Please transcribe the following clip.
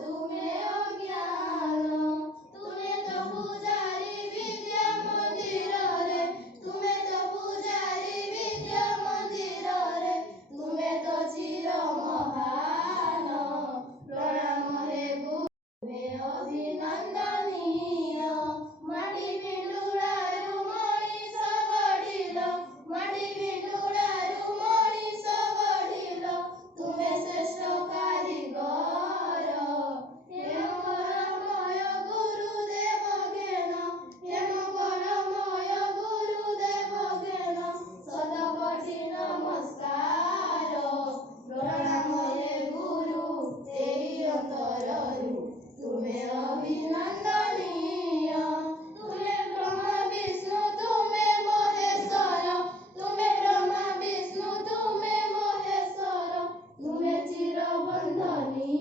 ତୁମେ ଅଜ୍ଞାନ। ତୁମେ ତ ପୂଜାରୀ ବିଦ୍ୟା ମନ୍ଦିରରେ, ତୁମେ ତ ପୂଜାରୀ ବିଦ୍ୟା ମନ୍ଦିରରେ, ତୁମେ ତ ଚିର ମହାନ। ପ୍ରଣାମ ହେ ଗୁରୁ, ତୁମେ ଅଭିନନ୍ଦନୀୟ। ମାଟି ପିଣ୍ଡୁଳାରୁ ମଣିଷ ଗଢ଼ିଲ, ମାଟି ପିଣ୍ଡୁଳାରୁ ମଣିଷ ଗଢ଼ିଲ, ତୁମେ ଶ୍ରେଷ୍ଠ କାରିଗର। ହେମ କରମୟ ଗୁରୁଦେବ ଜ୍ଞାନ, ହେମ କରମୟ ଗୁରୁଦେବ ଜ୍ଞାନ, ଶତକୋଟି ନମସ୍କାର। ପ୍ରଣାମ ହେ ଗୁରୁ, ଏହି ଅନ୍ତରରୁ ତୁମେ ଅଭିନନ୍ଦନୀୟ। ତୁମେ ବ୍ରହ୍ମା ବିଷ୍ଣୁ ତୁମେ ମହେଶ୍ୱର, ତୁମେ ବ୍ରହ୍ମା ବିଷ୍ଣୁ ତୁମେ ମହେଶ୍ୱର, ତୁମେ ଚିର ବନ୍ଦନୀୟ।